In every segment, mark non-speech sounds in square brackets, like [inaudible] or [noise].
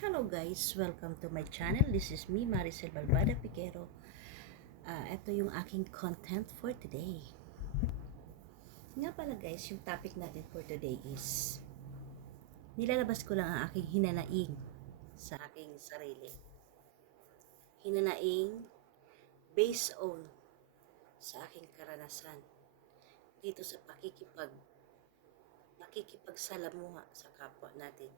Hello guys, welcome to my channel. This is me, Maricel Balbada Piquero. Ah, ito yung aking content for today. Nga pala guys, yung topic natin for today is nilalabas ko lang ang aking hinanaing sa aking sarili. Hinanaing based on sa aking karanasan dito sa pakikipag pakikipagsalamuha sa kapwa natin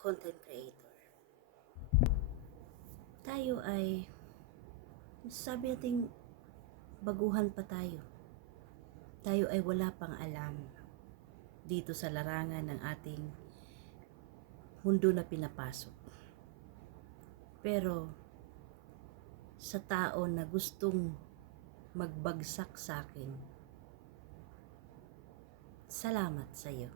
content creator. Tayo ay sabi natin baguhan pa tayo. Tayo ay wala pang alam dito sa larangan ng ating mundo na pinapasok. Pero sa tao na gustong magbagsak sa akin, salamat sa iyo.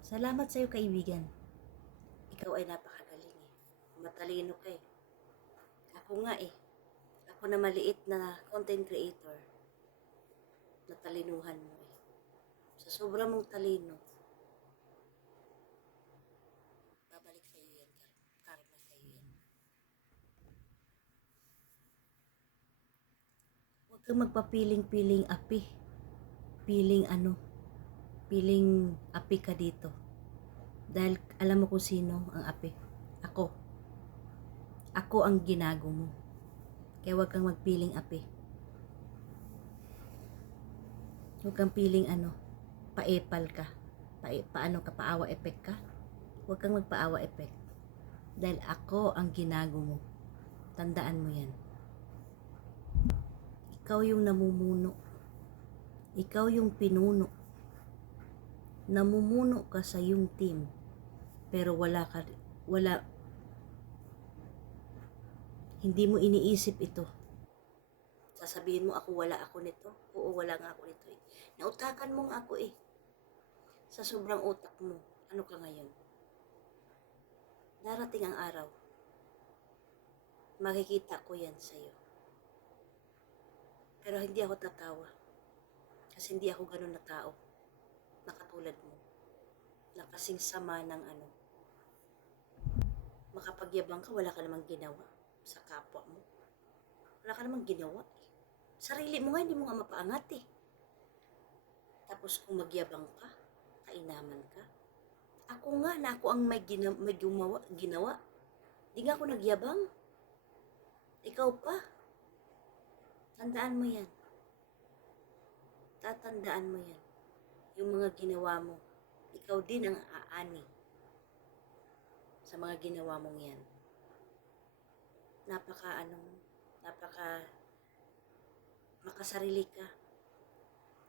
Salamat sa iyo kaibigan. Ikaw ay napakagaling eh. Matalino ka eh. Ako nga eh. Ako na maliit na content creator. Natalinuhan mo eh. Sa sobrang mong talino, babalik sa iyo yan. Kar- Karma sa iyo yan. Huwag kang magpapiling-piling api. Piling ano. Piling api ka dito. Dahil alam mo kung sino ang api. Ako. Ako ang ginago mo. Kaya huwag kang magpiling api. Huwag kang piling ano, paepal ka. Pa, paano ka, paawa effect ka. Huwag kang magpaawa effect. Dahil ako ang ginago mo. Tandaan mo yan. Ikaw yung namumuno. Ikaw yung pinuno. Namumuno ka sa yung team. Pero wala ka, wala, hindi mo iniisip ito. Sasabihin mo ako wala ako nito. Oo, wala nga ako nito eh. Nautakan mo nga ako eh. Sa sobrang utak mo, ano ka ngayon? Darating ang araw. Makikita ko yan sa'yo. Pero hindi ako tatawa. Kasi hindi ako ganun na tao. Na katulad mo. Na kasing sama ng ano. Makapagyabang ka, wala ka namang ginawa sa kapwa mo. Wala ka namang ginawa eh. Sarili mo nga, hindi mo nga mapaangat eh. Tapos kung magyabang ka, kainaman ka. Ako nga na ako ang may, gina, may gumawa, ginawa. Di nga ako nagyabang. Ikaw pa. Tandaan mo yan. Tatandaan mo yan. Yung mga ginawa mo. Ikaw din ang aani sa mga ginawa mong yan. Napaka ano, napaka makasarili ka.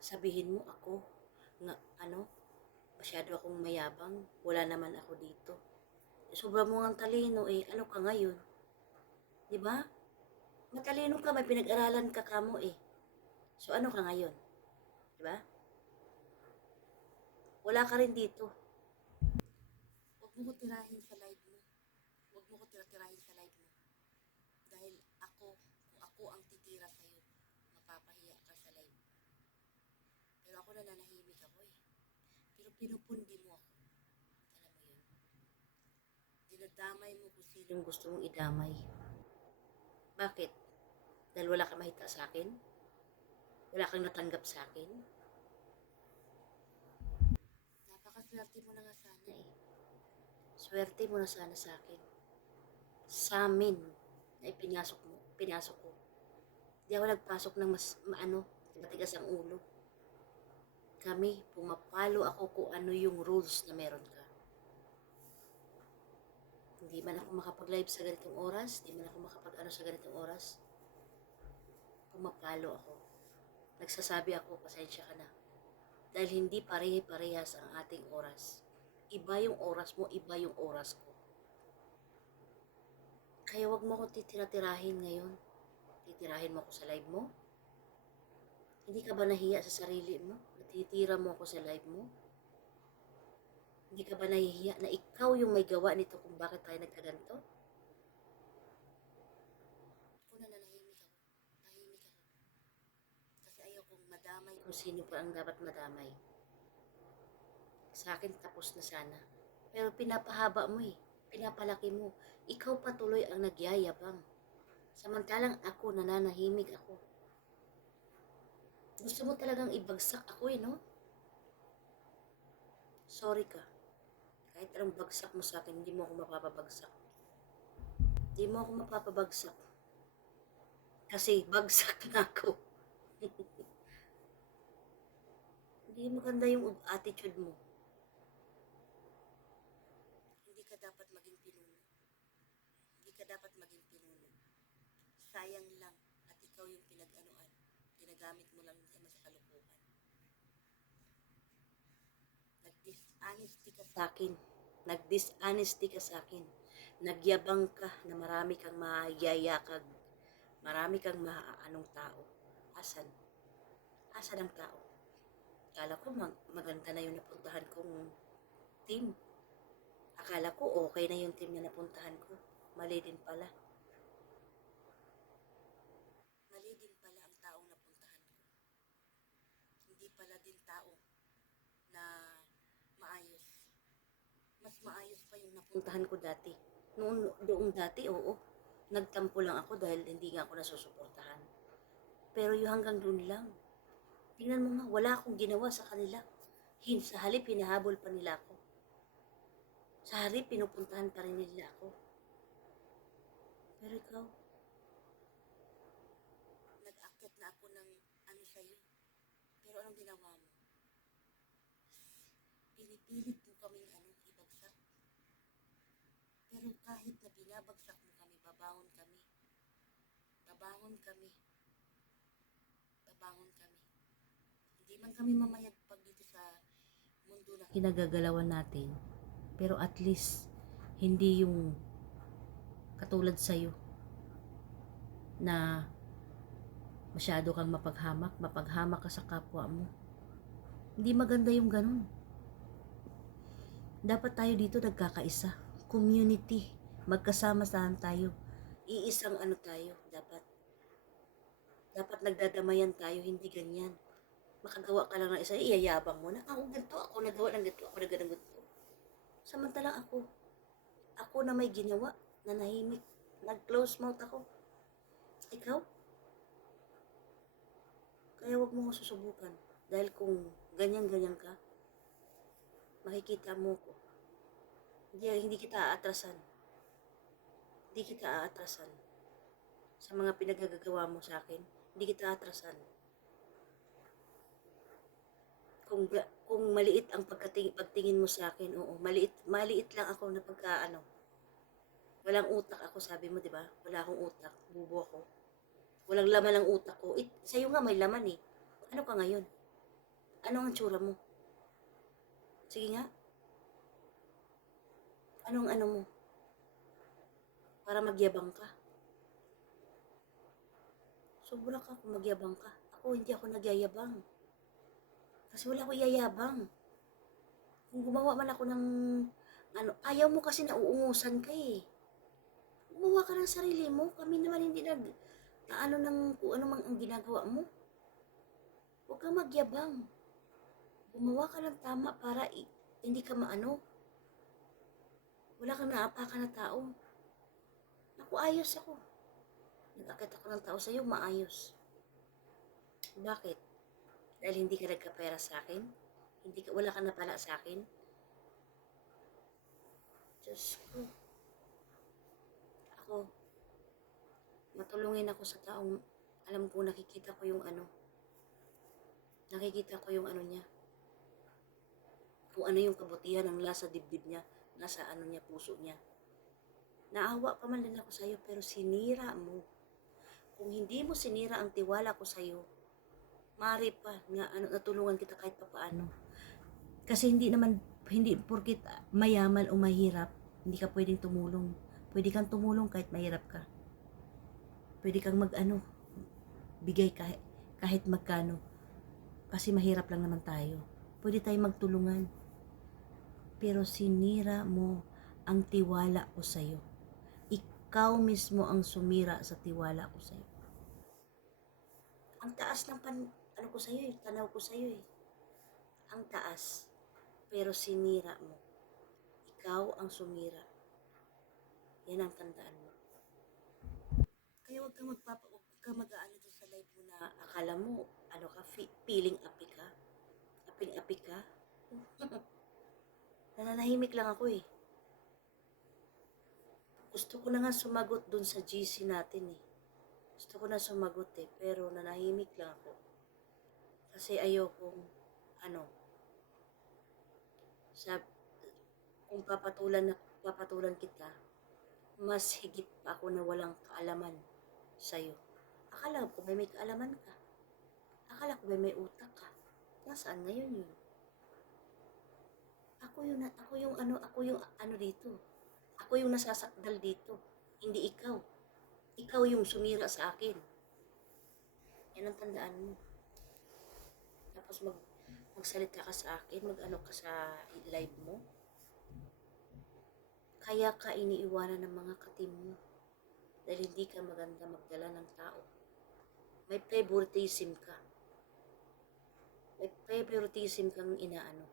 Sabihin mo ako, nga, ano, masyado akong mayabang, wala naman ako dito. Sobra mo ang talino eh, ano ka ngayon? Di ba? Matalino ka, may pinag-aralan ka kamo eh. So ano ka ngayon? Di ba? Wala ka rin dito. Huwag mo ko tirahin sa live mo. Huwag mo ko tira-tirahin sa live mo. Ako, kung ako ang titira sa'yo, mapapahiya ka sa live. Pero ako nananahimik ako eh. Pero pinupundi mo ako. Alam mo yun. Dinadamay mo kung sinong gusto mong idamay. Bakit? Dahil wala kang mahita sa akin? Wala kang natanggap sa akin? Napakaswerte mo na nga sana eh. Swerte mo na sana sa akin. Sa amin na ipinasok mo, pinasok ko. Di ako nagpasok ng mas, maano, matigas ang ulo. Kami, pumapalo ako kung ano yung rules na meron ka. Hindi man ako makapag-live sa ganitong oras, hindi man ako makapag-ano sa ganitong oras. Pumapalo ako. Nagsasabi ako, pasensya ka na. Dahil hindi parehe-parehas ang ating oras. Iba yung oras mo, iba yung oras ko. Kaya wag mo ako titira-tirahin ngayon. Titirahin mo ako sa live mo? Hindi ka ba nahiya sa sarili mo? Natitira mo ako sa live mo? Hindi ka ba nahihiya na ikaw yung may gawa nito kung bakit tayo nagkaganto? Ako na nanahimik ako. Tahimik ako. Kasi ayaw kong madamay kung sino pa ang dapat madamay. Sa akin tapos na sana. Pero pinapahaba mo eh. Pinapalaki mo. Ikaw patuloy ang nagyayabang. Samantalang ako, nananahimik ako. Gusto mo talagang ibagsak ako eh, no? Sorry ka. Kahit anong bagsak mo sa akin, hindi mo ako mapapabagsak. Hindi mo ako mapapabagsak. Kasi bagsak na ako. [laughs] hindi maganda yung attitude mo. Hindi ka dapat maging pinuno. Hindi ka dapat maging pinuno. Sayang lang at ikaw yung pinag-anuan. Ginagamit mo lang sa mas kalukuhan. Nag-dishonesty ka sa akin. Nag-dishonesty ka sa akin. Nagyabang ka na marami kang mayayakag. Marami kang maaanong tao. Asan? Asan ang tao? Akala ko mag- maganda na yung napuntahan kong team. Akala ko okay na yung team na napuntahan ko. Mali din pala. Mali din pala ang taong napuntahan ko. Hindi pala din tao na maayos. Mas maayos pa yung napuntahan ko dati. Noon, doong dati, oo. Nagtampo lang ako dahil hindi nga ako nasusuportahan. Pero yung hanggang doon lang. Tingnan mo nga, wala akong ginawa sa kanila. Hin, sa halip, hinahabol pa nila ako. Sa halip, pinupuntahan pa rin nila ako. Pero ikaw, nag-akit na ako ng ano sa'yo. Pero anong ginawa mo? Pinipilit mo kaming ano, ibagsak. Pero kahit na binabagsak mo kami, babangon kami. Babangon kami. Babangon kami. Hindi man kami mamayagpag dito sa mundo na kinagagalawan natin. Pero at least, hindi yung katulad sa'yo na masyado kang mapaghamak, mapaghamak ka sa kapwa mo. Hindi maganda yung ganun. Dapat tayo dito nagkakaisa. Community. Magkasama-saan tayo. Iisang ano tayo, dapat. Dapat nagdadamayan tayo, hindi ganyan. Makagawa ka lang ng isa, iyayabang mo na, ako ganito, ako nagawa ng ganito, ako nagawa ng ganito. Samantalang ako, ako na may ginawa, na nahimik, nag-close mouth ako. Ikaw? Kaya wag mo ko susubukan. Dahil kung ganyan-ganyan ka, makikita mo ko. Hindi, hindi kita aatrasan. Hindi kita aatrasan. Sa mga pinagagagawa mo sa akin, hindi kita aatrasan. Kung, kung maliit ang pagkating, pagtingin mo sa akin, oo, maliit, maliit lang ako na pagka, ano, walang utak ako, sabi mo, di ba? Wala akong utak, bubo ako. Walang laman ang utak ko. It, sa'yo nga may laman eh. Ano ka ngayon? Ano ang tsura mo? Sige nga. Anong ano mo? Para magyabang ka. Sobra ka kung magyabang ka. Ako, hindi ako nagyayabang. Kasi wala ko yayabang. Kung gumawa man ako ng ano, ayaw mo kasi na uungusan ka eh. Gumawa ka ng sarili mo. Kami naman hindi nag, na ano ng kung ano mang ang ginagawa mo. Huwag kang magyabang. Gumawa ka ng tama para hindi ka maano. Wala kang naapakan na tao. Naku, ayos ako. Nag-akit ako ng tao sa'yo, maayos. Bakit? Dahil hindi ka nagkapera sa akin? Hindi ka, wala ka na pala sa akin? Diyos ko. Ako, matulungin ako sa taong alam ko nakikita ko yung ano. Nakikita ko yung ano niya. Kung ano yung kabutihan ng lasa dibdib niya, nasa ano niya, puso niya. Naawa pa man din ako sa'yo, pero sinira mo. Kung hindi mo sinira ang tiwala ko sa'yo, mari pa na ano, natulungan kita kahit pa paano. Kasi hindi naman, hindi porkit mayaman o mahirap, hindi ka pwedeng tumulong. Pwede kang tumulong kahit mahirap ka. Pwede kang mag-ano, bigay kahit, kahit magkano. Kasi mahirap lang naman tayo. Pwede tayong magtulungan. Pero sinira mo ang tiwala ko sa'yo. Ikaw mismo ang sumira sa tiwala ko sa'yo. Ang taas ng pan, ano ko sa'yo eh, tanaw ko sa'yo eh. Ang taas. Pero sinira mo. Ikaw ang sumira. Yan ang tandaan mo. Kaya huwag kang magpapa, huwag kang mag-aano doon sa live mo na akala mo, ano ka, feeling api ka? Aping api ka? [laughs] Nananahimik lang ako eh. Gusto ko na nga sumagot doon sa GC natin eh. Gusto ko na sumagot eh, pero nanahimik lang ako. Kasi ayokong, ano, sa, kung papatulan na, papatulan kita, mas higit pa ako na walang kaalaman sa'yo. Akala ko may may kaalaman ka. Akala ko may may utak ka. Nasaan ngayon yun? Ako yung, na- ako yung ano, ako yung ano dito. Ako yung nasasakdal dito. Hindi ikaw. Ikaw yung sumira sa akin. Yan ang tandaan mo. Tapos mag, magsalita ka sa akin, mag-ano ka sa live mo. Kaya ka iniiwanan ng mga katim mo. Dahil hindi ka maganda magdala ng tao. May favoritism ka. May favoritism kang inaano.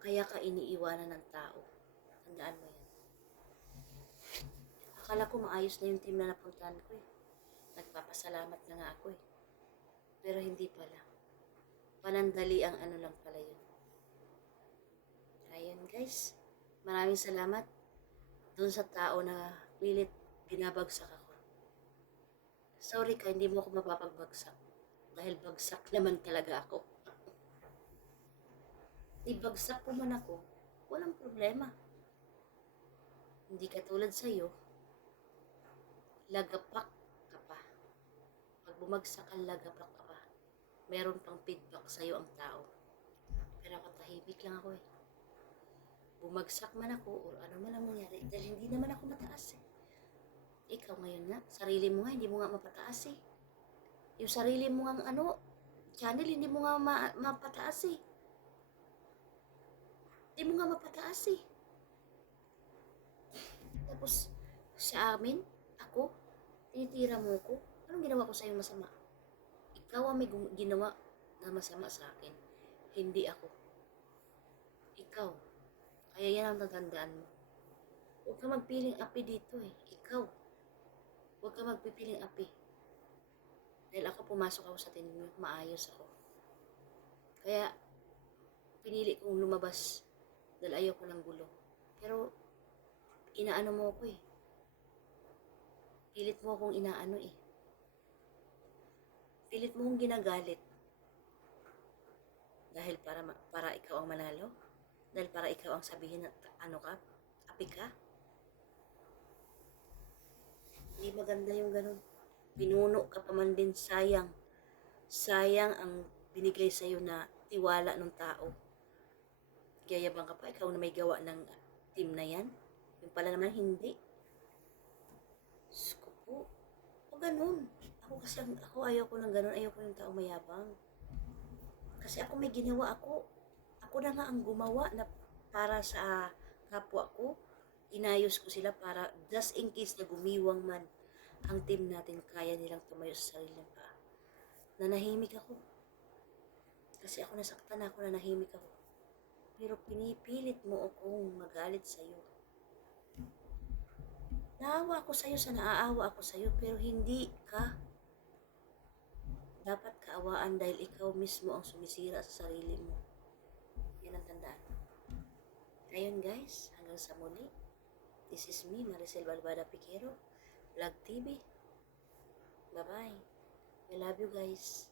Kaya ka iniiwanan ng tao. Tandaan mo yan. Akala ko maayos na yung team na napuntahan ko eh. Nagpapasalamat na nga ako eh. Pero hindi pala. Panandali ang ano lang pala yun. Ayun guys. Maraming salamat dun sa tao na pilit binabagsak ako. Sorry ka, hindi mo ako mapapagbagsak. Dahil bagsak naman talaga ako. Ibagsak ko man ako, walang problema. Hindi katulad sa'yo, lagapak ka pa. Pag bumagsak ang lagapak ka pa, meron pang feedback sa'yo ang tao. Pero ako tahimik lang ako eh. Bumagsak man ako or ano man ang mangyari dahil hindi naman ako mataas eh. Ikaw ngayon nga, sarili mo nga, hindi mo nga mapataas eh. Yung sarili mo nga ano, channel, hindi mo nga ma- mapataas eh. Hindi mo nga mapataas eh. Tapos, sa amin, ako, tinitira mo ko. Anong ginawa ko sa'yo masama? Ikaw ang may ginawa na masama sa akin. Hindi ako. Ikaw. Kaya yan ang tatandaan mo. Huwag ka magpiling api dito eh. Ikaw. Huwag ka magpipiling api. Dahil ako pumasok ako sa tingin mo, maayos ako. Kaya, pinili kong lumabas dahil ayaw ko ng gulo. Pero, inaano mo ako eh. Pilit mo akong inaano eh. Pilit mo akong ginagalit. Dahil para para ikaw ang manalo? Dahil para ikaw ang sabihin na ano ka? Api ka? Hindi maganda yung ganun. Pinuno ka pa man din, sayang. Sayang ang binigay sa'yo na tiwala ng tao. Gayabang ka pa, ikaw na may gawa ng team na yan. Yung pala naman hindi. Diyos ko po. O ganun. Ako kasi, ako ayaw ko ng ganun. Ayaw ko yung tao mayabang. Kasi ako may ginawa ako. Ako na nga ang gumawa na para sa kapwa ko. Inayos ko sila para just in case na gumiwang man ang team natin kaya nilang tumayo sa sariling paa. Nanahimik ako. Kasi ako nasaktan ako, nanahimik ako. Pero pinipilit mo akong magalit sa'yo. Naawa ako sa'yo sa naaawa ako sa'yo, pero hindi ka. Dapat kaawaan dahil ikaw mismo ang sumisira sa sarili mo. Yan ang tandaan. Ayun guys, hanggang sa muli. This is me, Maricel Balbada Piquero, Vlog TV. Bye-bye. I love you guys.